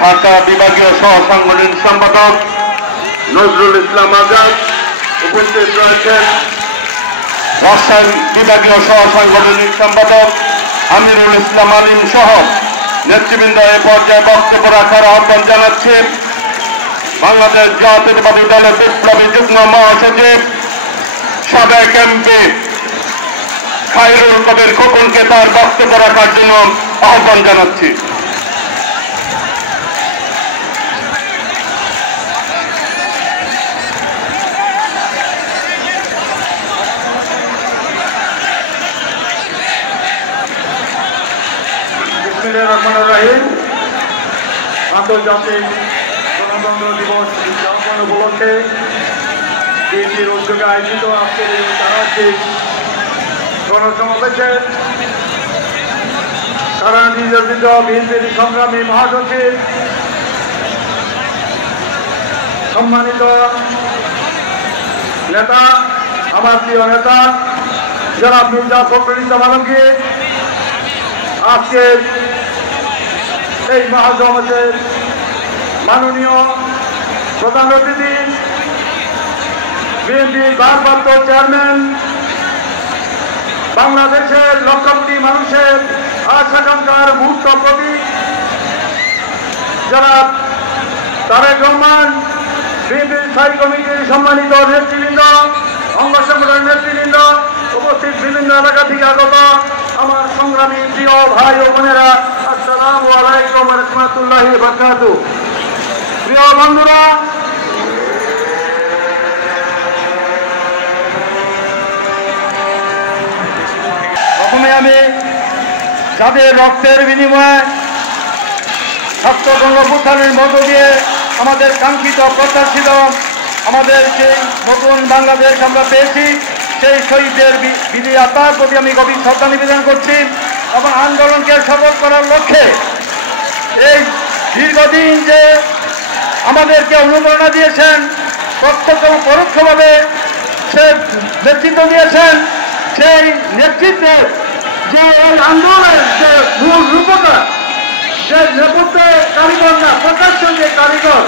ঢাকা বিভাগীয় সহ সাংগঠনিক সম্পাদক নজরুল ইসলাম আজাদ উপস্থিত রয়েছেন। রাজশাহী বিভাগীয় সহ সাংগঠনিক সম্পাদক আমিরুল ইসলাম আলিম সহ নেতৃবৃন্দ এ পর্যায়ে বক্তব্য রাখার আহ্বান জানাচ্ছে। বাংলাদেশ জাতীয়তাবাদী দলের বিপ্লবী যুগ্ম মহাসচিব সাবেক এমপি খায়রুল কবির খোকনকে তার বক্তব্য রাখার জন্য আহ্বান জানাচ্ছি। আন্তর্জাতিক গণতন্ত্র দিবস উদযাপন উপলক্ষে বিএনপির উদ্যোগে আয়োজিত আজকের এই চারার্থিক গণসমাবেশে কারা নির্যাতিত বিএনপির সংগ্রামী মহাসচিব সম্মানিত নেতা, আমার প্রিয় নেতা জনাব মির্জা ফখরুল ইসলাম আলমগীর আজকে এই মহাসমাবেশের মাননীয় প্রধান অতিথি বিএনপির ভারপ্রাপ্ত চেয়ারম্যান, বাংলাদেশের লক্ষ কোটি মানুষের আশা-আকাঙ্ক্ষার মুহূর্ত প্রতীক জনাব তারেক রহমান, বিএনপির স্থায়ী কমিটির সম্মানিত নেতৃবৃন্দ, অঙ্গ সংগঠনের নেতৃবৃন্দ, উপস্থিত বিভিন্ন এলাকা থেকে আগত আমার সংগ্রামী প্রিয় ভাই ও বোনেরা, আসসালামু আলাইকুম ওয়া রাহমাতুল্লাহি ওয়া বারাকাতুহু। প্রিয় বন্ধুরা, প্রথমে আমি যাদের রক্তের বিনিময়ে ছাত্র গণঅভ্যুত্থানের মধ্য দিয়ে আমাদের কাঙ্ক্ষিত প্রত্যাশিত আমাদের সেই নতুন বাংলাদেশ আমরা পেয়েছি, সেই শহীদদের বিধি আত্মার প্রতি আমি গভীর শ্রদ্ধা নিবেদন করছি এবং আন্দোলনকে সফল করার লক্ষ্যে এই দীর্ঘদিন যে আমাদেরকে অনুপ্রেরণা দিয়েছেন, প্রত্যক্ষ এবং পরোক্ষভাবে সে নেতৃত্ব দিয়েছেন, সেই নেতৃত্বে যে এই আন্দোলনের যে মূল রূপকার, যে নেপথ্যে কারিগর না, প্রকাশ্য যে কারিগর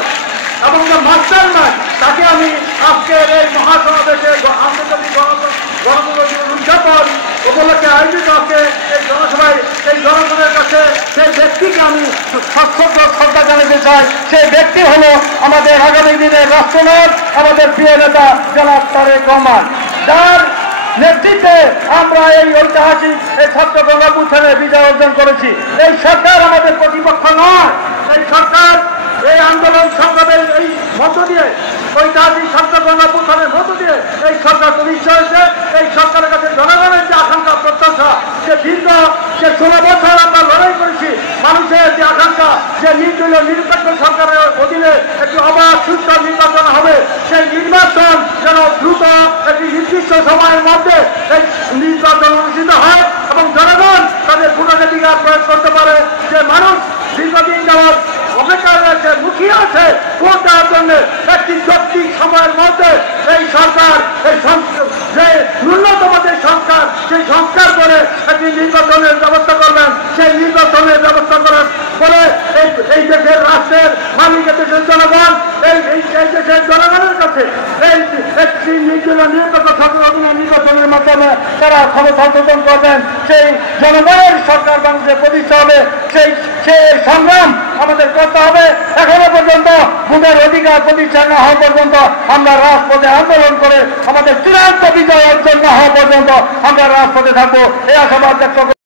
এবং যে মাস্টার মাইন্ড, তাকে আমি আজকের এই মহাসমাবেশে আন্তর্জাতিক গণতন্ত্র দিবস উদযাপন উপলক্ষে আয়োজিত আজকে এই জনসভায় এই জনগণের কাছে সেই ব্যক্তিকে আমি সশ্রদ্ধ শ্রদ্ধা জানাতে চাই। সেই ব্যক্তি হলো আমাদের আগামী দিনের রাষ্ট্রনায়ক, আমাদের প্রিয় নেতা জনাব তারেক রহমান, যার নেতৃত্বে আমরা এই ঐতিহাসিক এই ছাত্র গণঅভ্যুত্থানে বিজয় অর্জন করেছি। এই সরকার আমাদের প্রতিপক্ষ নয়, এই সরকার এই আন্দোলন সংগ্রামের এই মধ্য দিয়ে, ঐতিহাসিক ছাত্র গণঅভ্যুত্থানের মধ্য দিয়ে এই সরকার প্রতিষ্ঠা হয়েছে। এই সরকারের কাছে জনগণের যে আকাঙ্ক্ষা প্রত্যাশা, যে দীর্ঘ যে 16 বছর আমরা লড়াই করেছি, মানুষের যে আকাঙ্ক্ষা যে নির্দলীয় নিরপেক্ষ সরকারের অধীনে একটি অবাধ সুষ্ঠু নির্বাচন হবে, সেই নির্বাচন যেন দ্রুত একটি নির্দিষ্ট সময়ের মধ্যে এই নির্বাচন অনুষ্ঠিত হয় এবং জনগণ তাদের ভোটাধিকার প্রয়োগ করতে পারে। যে মানুষ দীর্ঘদিন যাবৎ অপেক্ষা রয়েছে, মুখিয়ে আছে ভোট দেওয়ার জন্য, একটি যৌক্তিক সময়ের মধ্যে এই সরকার এই যে ন্যূনতম যে সংস্কার, সেই সংস্কার করে একটি নির্বাচনের ব্যবস্থা করবেন। সেই নির্বাচনের ব্যবস্থা করার ফলে এই দেশের রাষ্ট্রের মালিক দেশের জনগণ, এই দেশের জনগণের কাছে এই একটি নিরপেক্ষ সরকার নির্বাচনের মাধ্যমে তারা ক্ষমতা হস্তান্তর করবেন। সেই জনগণের সরকার বাংলাদেশে প্রতিষ্ঠা হবে, সেই সংগ্রাম আমাদের করতে হবে। এখনো পর্যন্ত ভোটের অধিকার প্রতিষ্ঠা না হওয়া পর্যন্ত আমরা রাজপথে আন্দোলন করে আমাদের চূড়ান্ত বিজয় অর্জন না হওয়া পর্যন্ত আমরা রাজপথে থাকবো, এই আশাবাদ ব্যক্ত